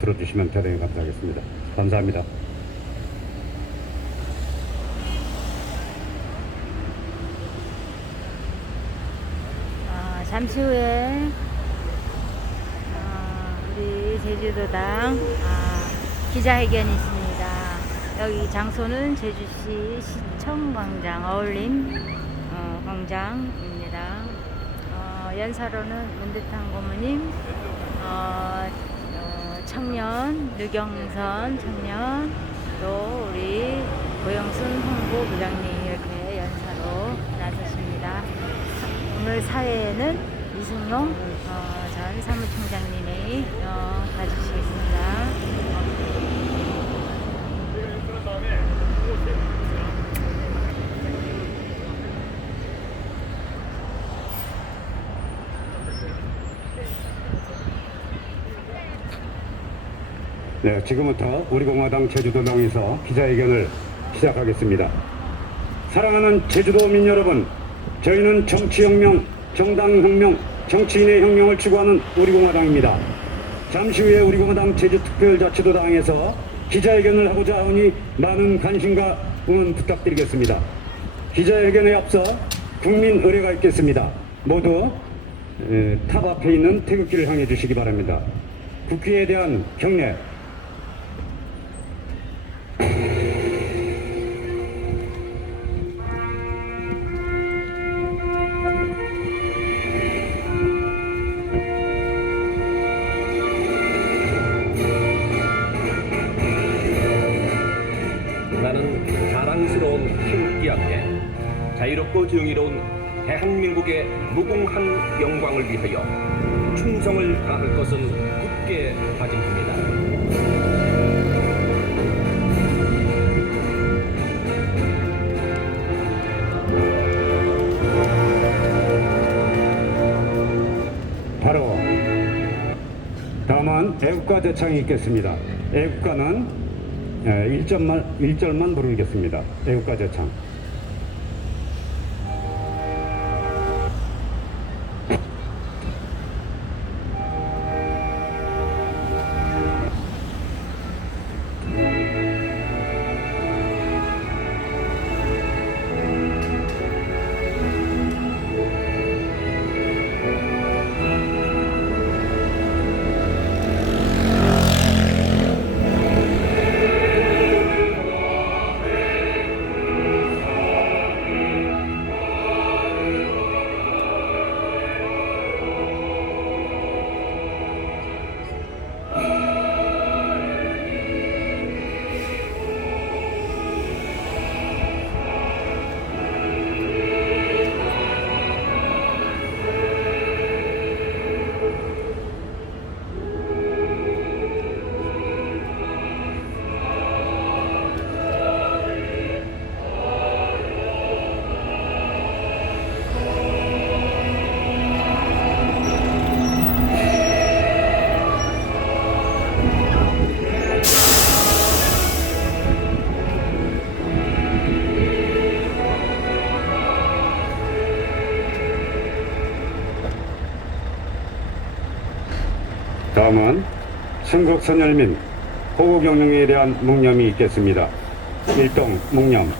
들어주시면 대단히 감사하겠습니다. 감사합니다. 잠시 후에 우리 제주도당 기자회견이 있습니다. 여기 장소는 제주시 시청광장 어울림 광장입니다. 연사로는 문대탕 고모님, 청년 류경선 청년, 또 우리 고영순 홍보부장님 이렇게 연사로 나섰습니다. 오늘 사회에는 이승용 전 사무총장님이 가주시겠습니다. 네, 지금부터 우리 공화당 제주도당에서 기자회견을 시작하겠습니다. 사랑하는 제주도민 여러분, 저희는 정치혁명, 정당혁명, 정치인의 혁명을 추구하는 우리 공화당입니다. 잠시 후에 우리 공화당 제주특별자치도당에서 기자회견을 하고자 하니 많은 관심과 응원 부탁드리겠습니다. 기자회견에 앞서 국민 의례가 있겠습니다. 모두 탑 앞에 있는 태극기를 향해 주시기 바랍니다. 국회에 대한 경례. 나는 자랑스러운 태극기 앞에 자유롭고 정의로운 대한민국의 무궁한 영광을 위하여 충성을 다할 것을 굳게 다짐합니다. 바로 다음은 애국가 대창이 있겠습니다. 애국가는 1절만 부르겠습니다. 애국가 대창. 다음은 순국선열민 호국영령에 대한 묵념이 있겠습니다. 일동 묵념.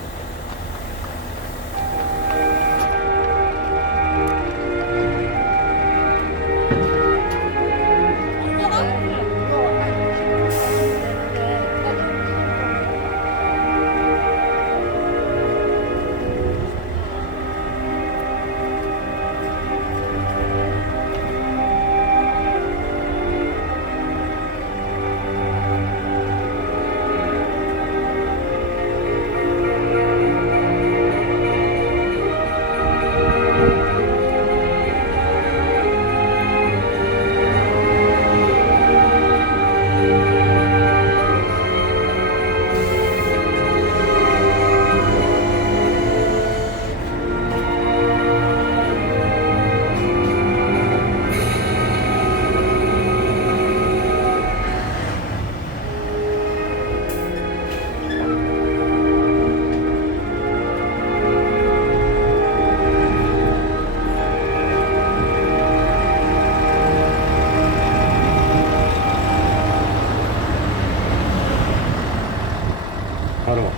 바로.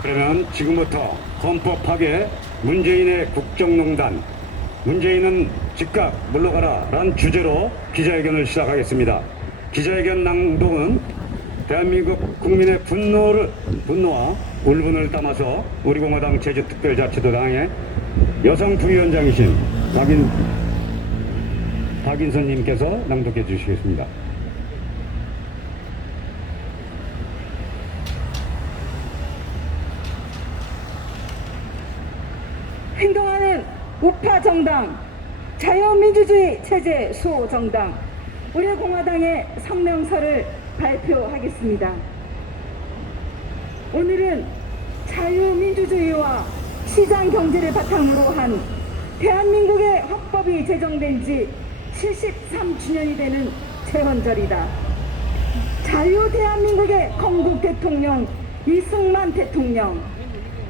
그러면 지금부터 헌법 파괴, 문재인의 국정농단, 문재인은 즉각 물러가라 라는 주제로 기자회견을 시작하겠습니다. 기자회견 낭독은 대한민국 국민의 분노와 울분을 담아서 우리공화당 제주특별자치도당의 여성 부위원장이신 박인선님께서 낭독해 주시겠습니다. 행동하는 우파 정당, 자유민주주의 체제 수호정당, 우리공화당의 성명서를 발표하겠습니다. 오늘은 자유민주주의와 시장경제를 바탕으로 한 대한민국의 헌법이 제정된 지 73주년이 되는 재헌절이다. 자유대한민국의 건국 대통령 이승만 대통령,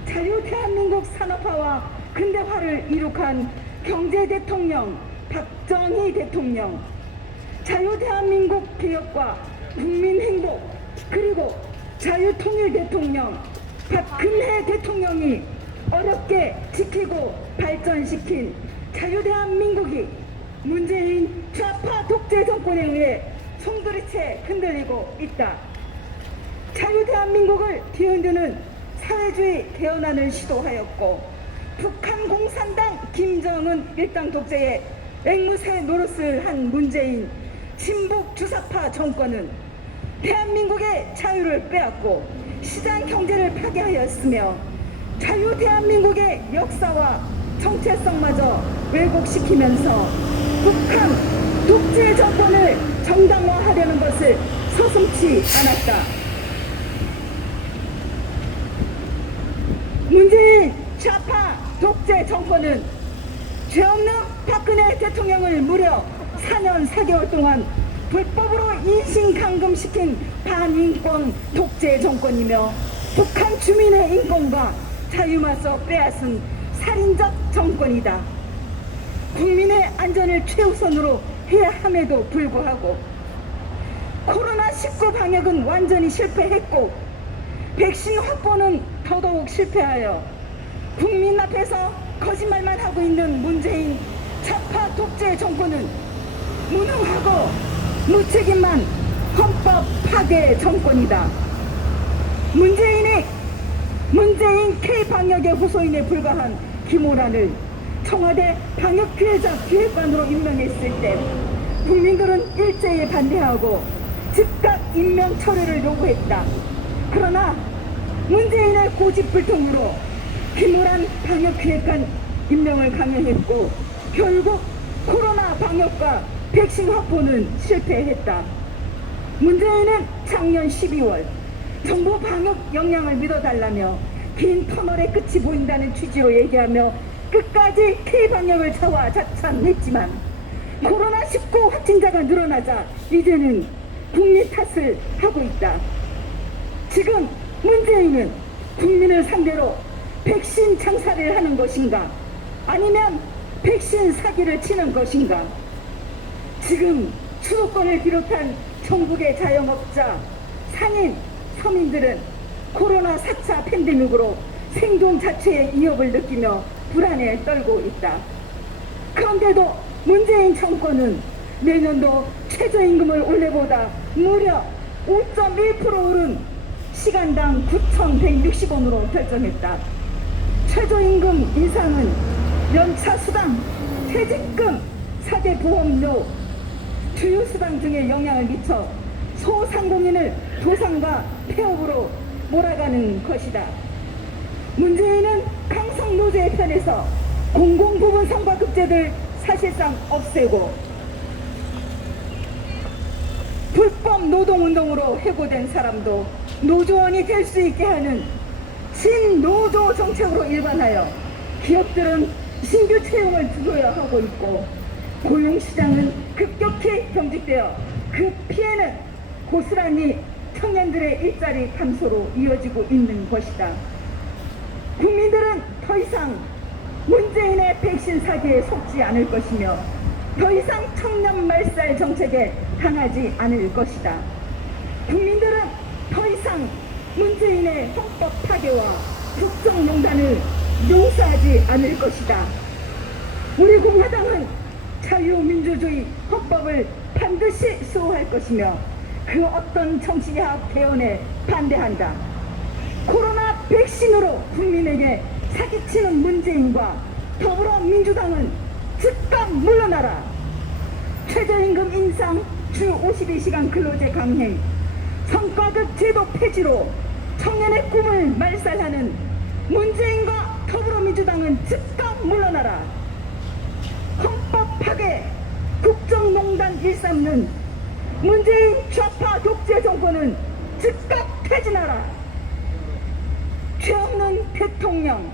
자유대한민국 산업화와 근대화를 이룩한 경제대통령 박정희 대통령, 자유대한민국 개혁과 국민행복, 그리고 자유통일 대통령 박근혜 대통령이 어렵게 지키고 발전시킨 자유대한민국이 문재인 좌파 독재 정권에 의해 송두리째 흔들리고 있다. 자유대한민국을 뒤흔드는 사회주의 개헌안을 시도하였고, 북한 공산당 김정은 일당 독재에 앵무새 노릇을 한 문재인 친북 주사파 정권은 대한민국의 자유를 빼앗고 시장 경제를 파괴하였으며 자유대한민국의 역사와 정체성마저 왜곡시키면서 북한 독재 정권을 정당화하려는 것을 서슴지 않았다. 문재인 좌파 독재 정권은 죄 없는 박근혜 대통령을 무려 4년 4개월 동안 불법으로 인신감금시킨 반인권 독재 정권이며 북한 주민의 인권과 자유마저 빼앗은 살인적 정권이다. 국민의 안전을 최우선으로 해야 함에도 불구하고 코로나19 방역은 완전히 실패했고 백신 확보는 더더욱 실패하여 국민 앞에서 거짓말만 하고 있는 문재인 좌파 독재 정권은 무능하고 무책임한 헌법 파괴 정권이다. 문재인 K방역의 호소인에 불과한 김호란을 청와대 방역기획관으로 임명했을 때 국민들은 일제히 반대하고 즉각 임명 철회를 요구했다. 그러나 문재인의 고집불통으로 김호란 방역기획관 임명을 강행했고 결국 코로나 방역과 백신 확보는 실패했다. 문재인은 작년 12월 정부 방역 역량을 믿어달라며 긴 터널의 끝이 보인다는 취지로 얘기하며 끝까지 K방역을 자화자찬했지만 코로나19 확진자가 늘어나자 이제는 국민 탓을 하고 있다. 지금 문재인은 국민을 상대로 백신 장사를 하는 것인가, 아니면 백신 사기를 치는 것인가? 지금 수도권을 비롯한 전국의 자영업자, 상인, 서민들은 코로나 4차 팬데믹으로 생존 자체의 위협을 느끼며 불안에 떨고 있다. 그런데도 문재인 정권은 내년도 최저임금을 올해보다 무려 5.1% 오른 시간당 9,160원으로 결정했다. 최저임금 인상은 연차수당, 퇴직금, 사대보험료, 주유수당 등에 영향을 미쳐 소상공인을 도산과 폐업으로 몰아가는 것이다. 문재인은 강성노조의 편에서 공공부문 성과급제를 사실상 없애고 불법 노동운동으로 해고된 사람도 노조원이 될 수 있게 하는 신노조 정책으로 일반하여 기업들은 신규 채용을 주저하고 있고 고용시장은 급격히 경직되어 그 피해는 고스란히 청년들의 일자리 감소로 이어지고 있는 것이다. 국민들은 더 이상 문재인의 백신 사기에 속지 않을 것이며 더 이상 청년 말살 정책에 당하지 않을 것이다. 국민들은 더 이상 문재인의 헌법 파괴와 국정농단을 용서하지 않을 것이다. 우리 공화당은 자유민주주의 헌법을 반드시 수호할 것이며 그 어떤 정치개혁 개헌에 반대한다. 코로나 백신으로 국민에게 사기치는 문재인과 더불어민주당은 즉각 물러나라. 최저임금 인상, 주 52시간 근로제 강행, 성과급 제도 폐지로 청년의 꿈을 말살하는 문재인과 더불어민주당은 즉각 물러나라. 헌법 파괴, 국정농단 일삼는 문재인 좌파 독재 정권은 즉각 퇴진하라. 죄 없는 대통령,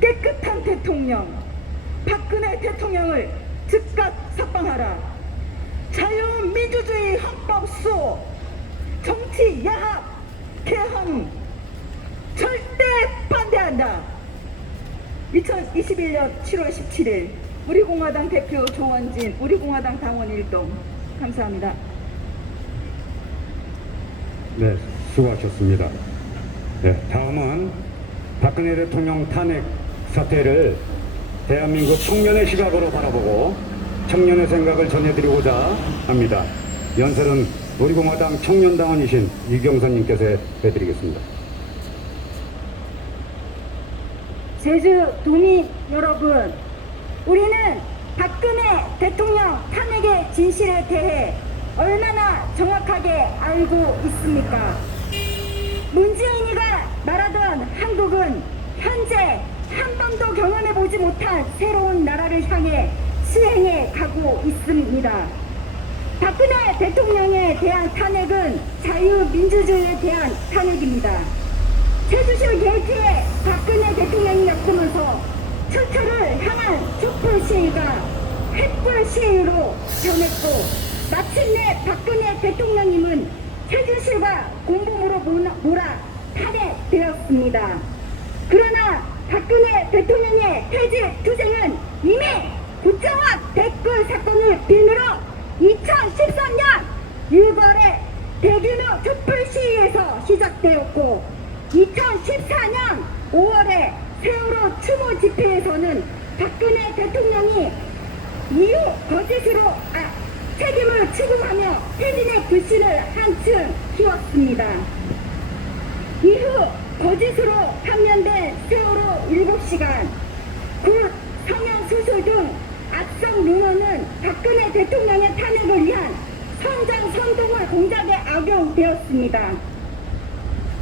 깨끗한 대통령, 박근혜 대통령을 즉각 석방하라. 자유민주주의 헌법 수호, 정치 야합, 개헌 절대 반대한다. 2021년 7월 17일 우리공화당 대표 조원진, 우리공화당 당원 일동. 감사합니다. 네, 수고하셨습니다. 네, 다음은 박근혜 대통령 탄핵 사태를 대한민국 청년의 시각으로 바라보고 청년의 생각을 전해드리고자 합니다. 연설은 우리공화당 청년당원이신 이경선님께서 해드리겠습니다. 제주 도민 여러분, 우리는 박근혜 대통령 탄핵의 진실에 대해 얼마나 정확하게 알고 있습니까? 문재인이가 말하던 한국은 현재 한 번도 경험해보지 못한 새로운 나라를 향해 시행해 가고 있습니다. 박근혜 대통령에 대한 탄핵은 자유민주주의에 대한 탄핵입니다. 제주시 게이트에 박근혜 대통령이 엮으면서 철철을 향한 촛불 시위가 횃불 시위로 변했고, 마침내 박근혜 대통령님은 최준실과 공범으로 몰아 탄핵되었습니다. 그러나 박근혜 대통령의 폐지 투쟁은 이미 국정원 댓글 사건을 빌미로 2013년 6월에 대규모 촛불 시위에서 시작되었고, 2014년 5월에 세월호 추모 집회에서는 박근혜 대통령이 이후 거짓으로 책임을 추궁하며 폐진의 불씨를 한층 키웠습니다. 이후 거짓으로 판명된 세월호 7시간, 그 성형수술 등 악성 루머는 박근혜 대통령의 탄핵을 위한 선장선동을 공작에 악용되었습니다.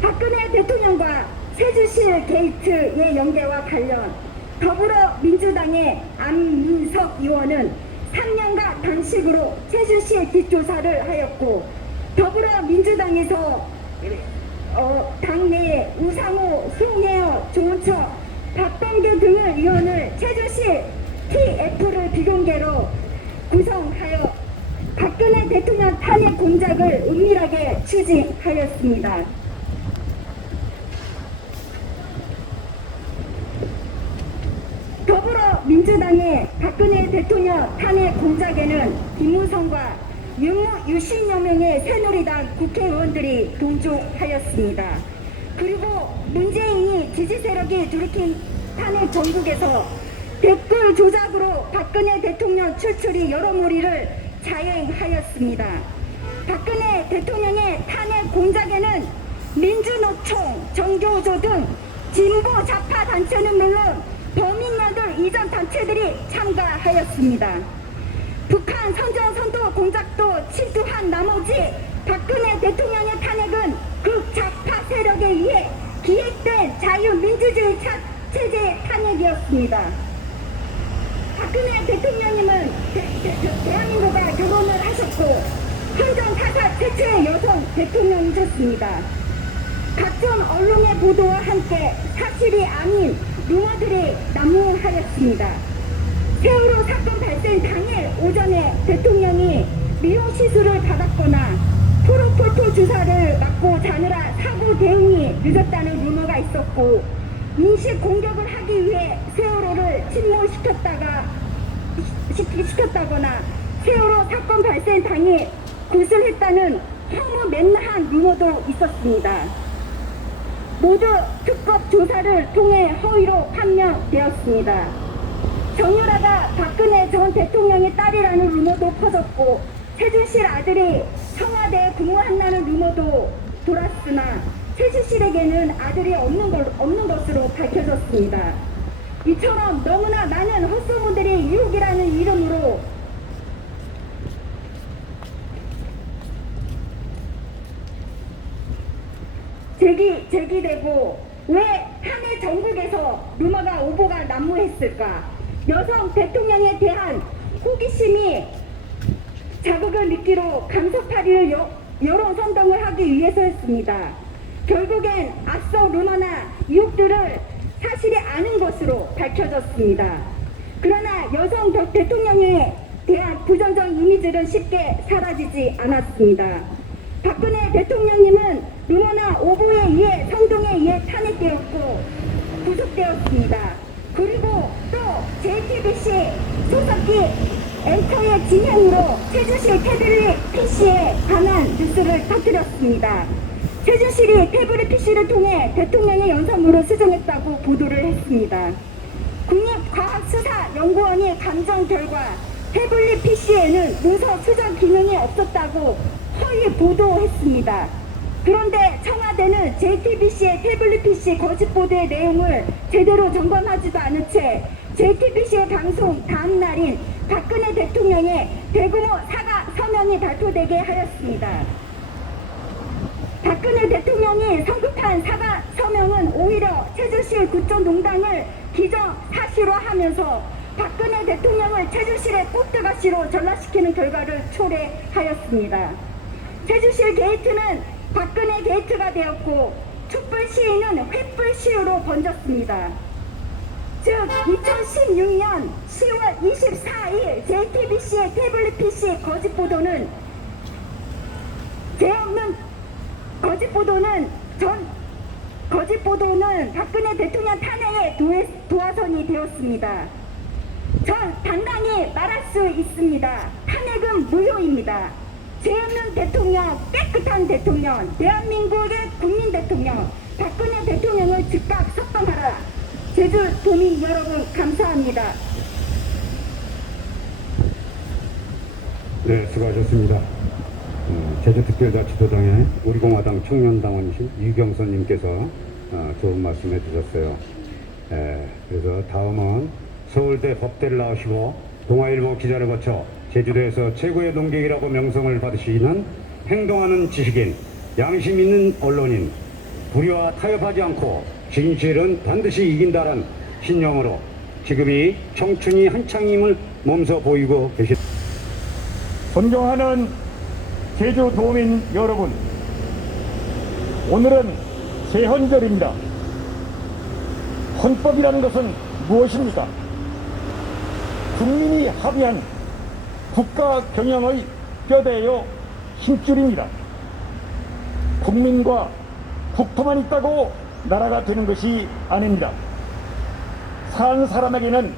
박근혜 대통령과 세주시 게이트의 연계와 관련 더불어민주당의 안민석 의원은 3년간 단식으로 세주시에 뒷조사를 하였고, 더불어민주당에서 당내 우상호, 송혜어, 조은철, 박범규 등의 의원을 세주시 TF를 비공개로 구성하여 박근혜 대통령 탄핵 공작을 은밀하게 추진하였습니다. 더불어민주당의 박근혜 대통령 탄핵 공작에는 김무성과 유신여 명의 새누리당 국회의원들이 동조하였습니다. 그리고 문재인이 지지 세력이 들이킨 탄핵 전국에서 댓글 조작으로 박근혜 대통령 출출이 여러모리를 자행하였습니다. 박근혜 대통령의 탄핵 공작에는 민주노총, 정교조 등 진보 좌파 단체는 물론 범인녀들 이전 단체들이 참가하였습니다. 북한 선전선도 공작도 실두한 나머지 박근혜 대통령의 탄핵은 극좌파 세력에 의해 기획된 자유민주주의 체제의 탄핵이었습니다. 박근혜 대통령님은 대한민국과 결혼을 하셨고 헌정사사 최초의 여성 대통령이셨습니다. 각종 언론의 보도와 함께 사실이 아닌 루머들이 난무하였습니다. 세월호 사건 발생 당일 오전에 대통령이 미용 시술을 받았거나 프로포폴 주사를 맞고 자느라 사고 대응이 늦었다는 루머가 있었고, 인식 공격을 하기 위해 세월호를 침몰시켰다거나 세월호 사건 발생 당일 굿을 했다는 허무맹랑한 루머도 있었습니다. 모두 특법 조사를 통해 허위로 판명되었습니다. 정유라가 박근혜 전 대통령의 딸이라는 루머도 퍼졌고 최준실 아들이 청와대에 근무한다는 루머도 돌았으나 최준실에게는 아들이 없는 것으로 밝혀졌습니다. 이처럼 너무나 많은 헛소문들이 유혹이라는 이름으로 제기되고 왜 한해 전국에서 루머가 오보가 난무했을까? 여성 대통령에 대한 호기심이 자극을 미끼로 강서파리를 여론 선동을 하기 위해서였습니다. 결국엔 앞서 루머나 유혹들을 사실이 아닌 것으로 밝혀졌습니다. 그러나 여성 대통령에 대한 부정적 이미지는 쉽게 사라지지 않았습니다. 박근혜 대통령님은 루머나 오보에 의해 성동에 의해 탄핵되었고 구속되었습니다. 그리고 또 JTBC 소속기 앵커의 진행으로 최준실 태블릿 PC에 관한 뉴스를 터뜨렸습니다. 최준실이 태블릿 PC를 통해 대통령의 연설문을 수정했다고 보도를 했습니다. 국립과학수사연구원이 감정 결과 태블릿 PC에는 문서 수정 기능이 없었다고 허위 보도했습니다. 그런데 청와대는 JTBC의 태블릿 PC 거짓 보도의 내용을 제대로 점검하지도 않은 채 JTBC의 방송 다음 날인 박근혜 대통령의 대규모 사과 서명이 발표되게 하였습니다. 박근혜 대통령이 성급한 사과 서명은 오히려 최준실 국정농단을 기정사실화하면서 박근혜 대통령을 최준실의 꼭두가시로 전락시키는 결과를 초래하였습니다. 최준실 게이트는 박근혜 게이트가 되었고 촛불 시위는 횃불 시위로 번졌습니다. 즉 2016년 10월 24일 JTBC의 태블릿 PC 거짓 보도는 박근혜 대통령 탄핵의 도화선이 되었습니다. 전 당당히 말할 수 있습니다. 탄핵은 무효입니다. 죄 없는 대통령, 깨끗한 대통령, 대한민국의 국민 대통령, 박근혜 대통령을 즉각 석방하라. 제주도민 여러분 감사합니다. 네, 수고하셨습니다. 제주특별자치도당의 우리공화당 청년당원이신 유경선님께서 좋은 말씀 해주셨어요. 그래서 다음은 서울대 법대를 나오시고 동아일보 기자를 거쳐 제주도에서 최고의 농객이라고 명성을 받으시는 행동하는 지식인, 양심 있는 언론인, 불의와 타협하지 않고 진실은 반드시 이긴다는 신념으로 지금이 청춘이 한창임을 몸소 보이고 계십니다. 존경하는 제주도민 여러분, 오늘은 제헌절입니다. 헌법이라는 것은 무엇입니까? 국민이 합의한 국가 경영의 뼈대요 힘줄입니다. 국민과 국토만 있다고 나라가 되는 것이 아닙니다. 산 사람에게는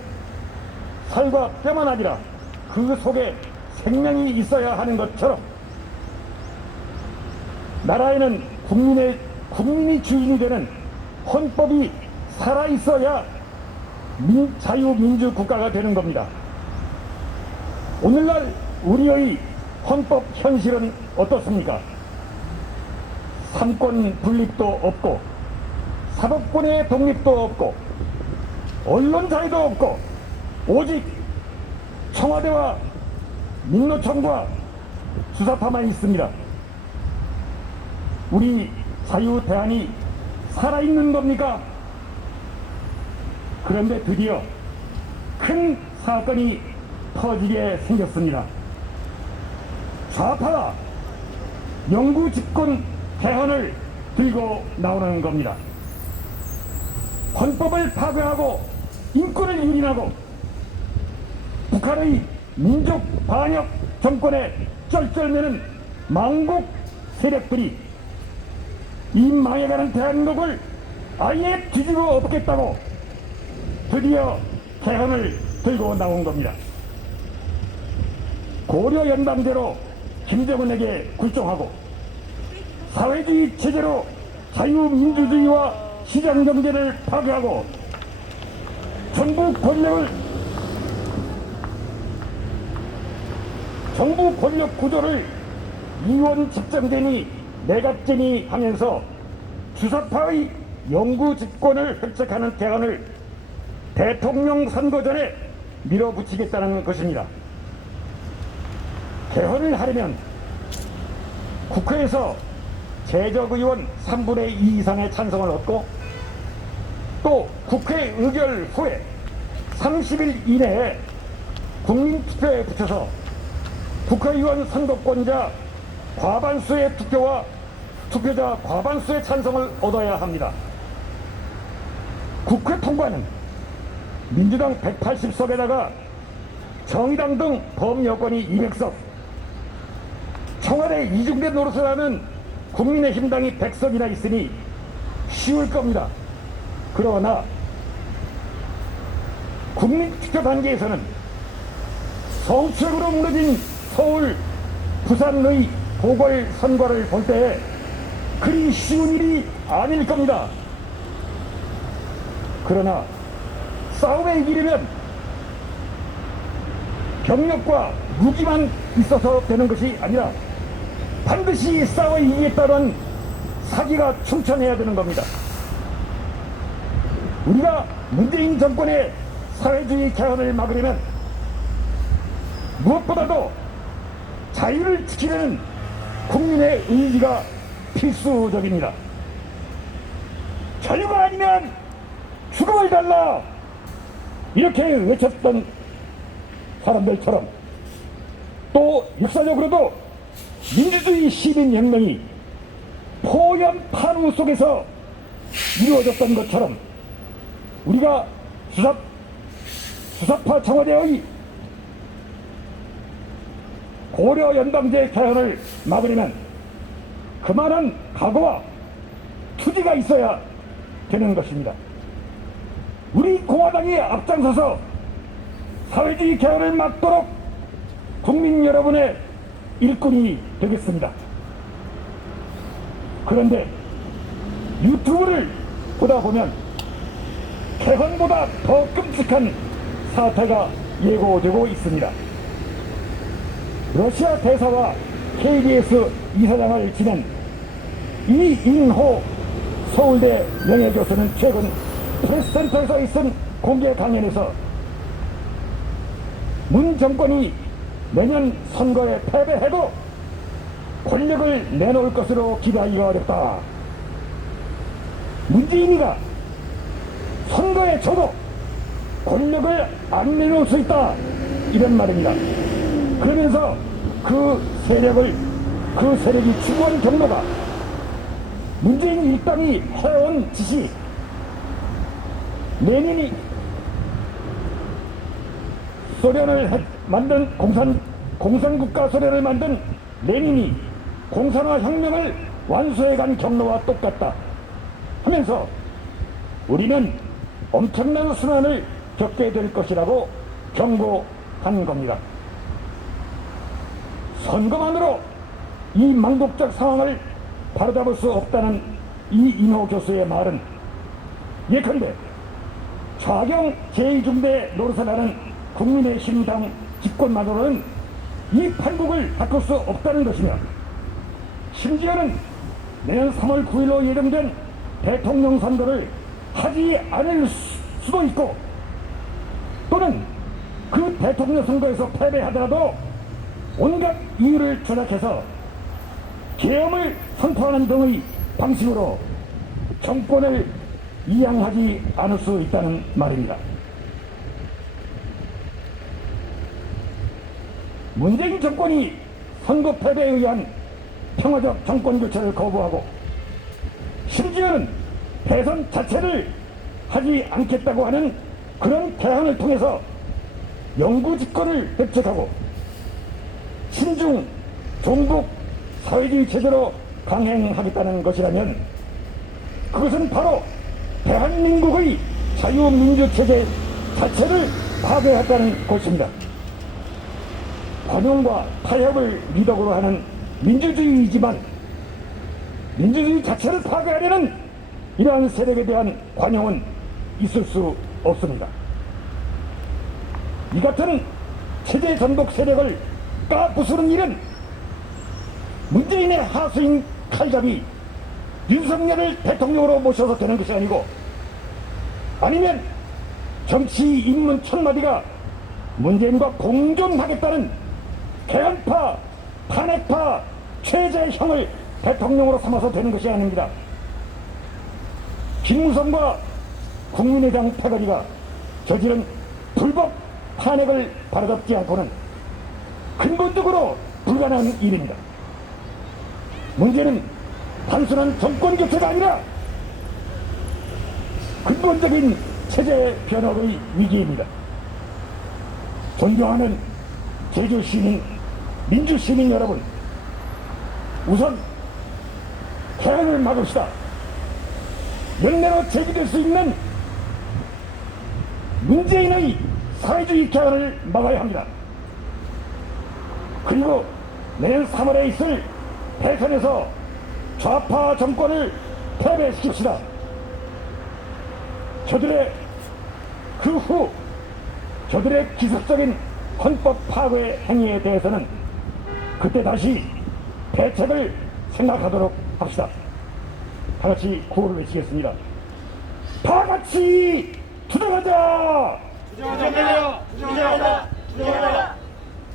살과 뼈만 아니라 그 속에 생명이 있어야 하는 것처럼 나라에는 국민이 주인이 되는 헌법이 살아있어야 자유민주국가가 되는 겁니다. 오늘날 우리의 헌법 현실은 어떻습니까? 삼권 분립도 없고 사법권의 독립도 없고 언론 자유도 없고 오직 청와대와 민노총과 수사파만 있습니다. 우리 자유대한이 살아있는 겁니까? 그런데 드디어 큰 사건이 터지게 생겼습니다. 좌파가 영구집권 대헌을 들고 나오는 겁니다. 헌법을 파괴하고 인권을 유린하고 북한의 민족 반역 정권에 쩔쩔매는 망국 세력들이 이 망해가는 대한민국을 아예 뒤집어 엎겠다고 드디어 개헌을 들고 나온 겁니다. 고려 연방제로 김정은에게 굴종하고 사회주의 체제로 자유민주주의와 시장경제를 파괴하고 정부 권력 구조를 이원 집정되니 내각제니 하면서 주사파의 영구 집권을 획책하는 대안을 대통령 선거 전에 밀어붙이겠다는 것입니다. 개헌을 하려면 국회에서 재적의원 3분의 2 이상의 찬성을 얻고 또 국회 의결 후에 30일 이내에 국민투표에 붙여서 국회의원 선거권자 과반수의 투표와 투표자 과반수의 찬성을 얻어야 합니다. 국회 통과는 민주당 180석에다가 정의당 등 범여권이 200석, 청와대 이중대 노릇을 하는 국민의힘당이 100석이나 있으니 쉬울 겁니다. 그러나 국민투표 단계에서는 성추행으로 무너진 서울, 부산의 보궐선거를 볼 때 그리 쉬운 일이 아닐 겁니다. 그러나 싸움에 이기려면 병력과 무기만 있어서 되는 것이 아니라 반드시 싸워 이기겠다는 사기가 충천해야 되는 겁니다. 우리가 문재인 정권의 사회주의 개헌을 막으려면 무엇보다도 자유를 지키려는 국민의 의지가 필수적입니다. 자유가 아니면 죽음을 달라 이렇게 외쳤던 사람들처럼 또 역사적으로도 민주주의 시민혁명이 포연 판우 속에서 이루어졌던 것처럼 우리가 수사파 청와대의 고려 연방제 개헌을 막으려면 그만한 각오와 투지가 있어야 되는 것입니다. 우리 공화당이 앞장서서 사회주의 개헌을 막도록 국민 여러분의 일꾼이 되겠습니다. 그런데 유튜브를 보다 보면 개헌보다 더 끔찍한 사태가 예고되고 있습니다. 러시아 대사와 KBS 이사장을 지낸 이인호 서울대 명예교수는 최근 프레스센터에서 있은 공개 강연에서 문 정권이 내년 선거에 패배해도 권력을 내놓을 것으로 기대하기가 어렵다. 문재인이가 선거에 져도 권력을 안 내놓을 수 있다. 이런 말입니다. 그러면서 그 세력이 추구한 경로가 문재인 일당이 해온 짓이 레닌이 소련을 만든 공산국가 소련을 만든 레닌이 공산화 혁명을 완수해간 경로와 똑같다 하면서 우리는 엄청난 순환을 겪게 될 것이라고 경고한 겁니다. 선거만으로 이 망국적 상황을 바로잡을 수 없다는 이인호 교수의 말은 예컨대 좌경 제2중대 노릇을 하는 국민의힘당 집권만으로는 이 판국을 바꿀 수 없다는 것이며 심지어는 내년 3월 9일로 예정된 대통령 선거를 하지 않을 수도 있고 또는 그 대통령 선거에서 패배하더라도 온갖 이유를 조작해서 계엄을 선포하는 등의 방식으로 정권을 이양하지 않을 수 있다는 말입니다. 문재인 정권이 선거 패배에 의한 평화적 정권 교체를 거부하고 심지어는 대선 자체를 하지 않겠다고 하는 그런 개헌을 통해서 영구 집권을 획책하고 친중, 종북, 사회주의 체제로 강행하겠다는 것이라면 그것은 바로 대한민국의 자유민주체제 자체를 파괴했다는 것입니다. 관용과 타협을 미덕으로 하는 민주주의이지만 민주주의 자체를 파괴하려는 이러한 세력에 대한 관용은 있을 수 없습니다. 이 같은 체제 전복 세력을 까부수는 일은 문재인의 하수인 칼잡이 윤석열을 대통령으로 모셔서 되는 것이 아니고, 아니면 정치 입문 천마디가 문재인과 공존하겠다는 개헌파, 탄핵파, 최재형을 대통령으로 삼아서 되는 것이 아닙니다. 김무성과 국민의당 패거리가 저지른 불법 탄핵을 바라잡지 않고는 근본적으로 불가능한 일입니다. 문제는 단순한 정권 교체가 아니라 근본적인 체제 변화의 위기입니다. 존경하는 제주 시민, 민주 시민 여러분, 우선 개헌을 막읍시다. 열매로 제기될 수 있는 문재인의 사회주의 개헌을 막아야 합니다. 그리고 내년 3월에 있을 대선에서 좌파 정권을 패배시킵시다. 그 후 저들의 기습적인 헌법 파괴 행위에 대해서는 그때 다시 대책을 생각하도록 합시다. 다 같이 구호를 외치겠습니다. 다 같이 투쟁하자! 투쟁하자!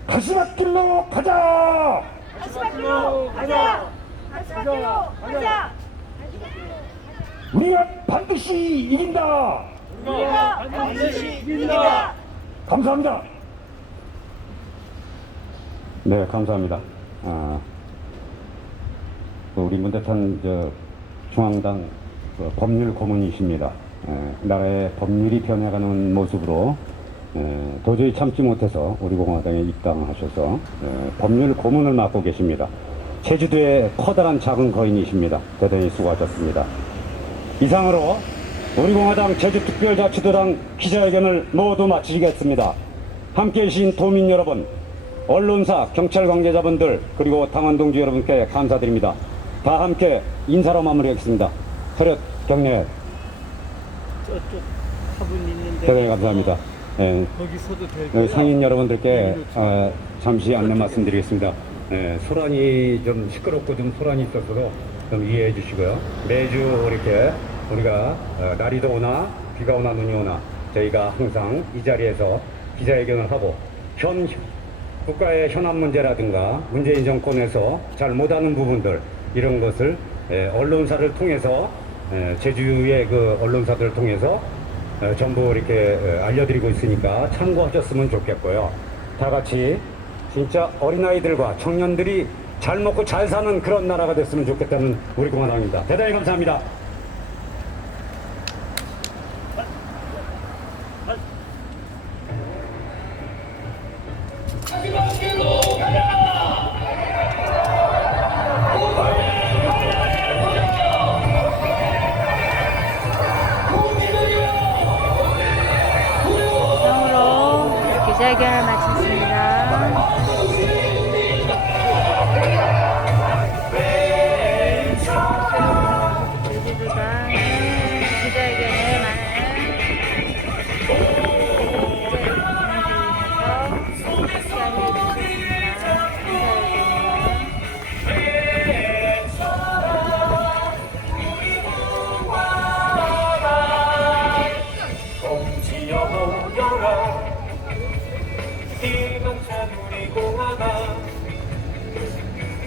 가시밭길로 가자! 가시밭길로 가자! 가시밭길로 가자! 우리가 반드시 이긴다! 우리가 반드시 이긴다! 감사합니다. 네, 감사합니다. 우리 문대탄 중앙당 법률 고문이십니다. 나라의 법률이 변해가는 모습으로 도저히 참지 못해서 우리 공화당에 입당하셔서 법률 고문을 맡고 계십니다. 제주도의 커다란 작은 거인이십니다. 대단히 수고하셨습니다. 이상으로 우리 공화당 제주특별자치도당 기자회견을 모두 마치겠습니다. 함께해 주신 도민 여러분, 언론사, 경찰 관계자분들, 그리고 당원 동지 여러분께 감사드립니다. 다 함께 인사로 마무리하겠습니다. 서렷 경례. 저쪽 화분 있는데 대단히 감사합니다. 거기서도 되고 상인 여러분들께 잠시 안내 말씀드리겠습니다. 소란이 좀 시끄럽고 좀 소란이 있어서도 좀 이해해 주시고요. 매주 이렇게 우리가 날이 더우나 비가 오나 눈이 오나 저희가 항상 이 자리에서 기자회견을 하고 국가의 현안 문제라든가 문재인 정권에서 잘 못하는 부분들 이런 것을 언론사를 통해서 제주의 그 언론사들을 통해서 전부 이렇게 알려드리고 있으니까 참고하셨으면 좋겠고요. 다 같이 진짜 어린아이들과 청년들이 잘 먹고 잘 사는 그런 나라가 됐으면 좋겠다는 우리 공화당입니다. 대단히 감사합니다. 이상으로 기자회견을 마쳤습니다. 제주도당 기자회견에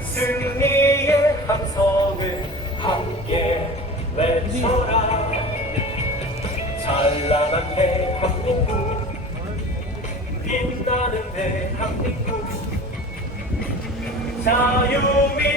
승리의 함성을 함께 외쳐라. 찬란한 대한민국, 빛나는 대한민국, 자유민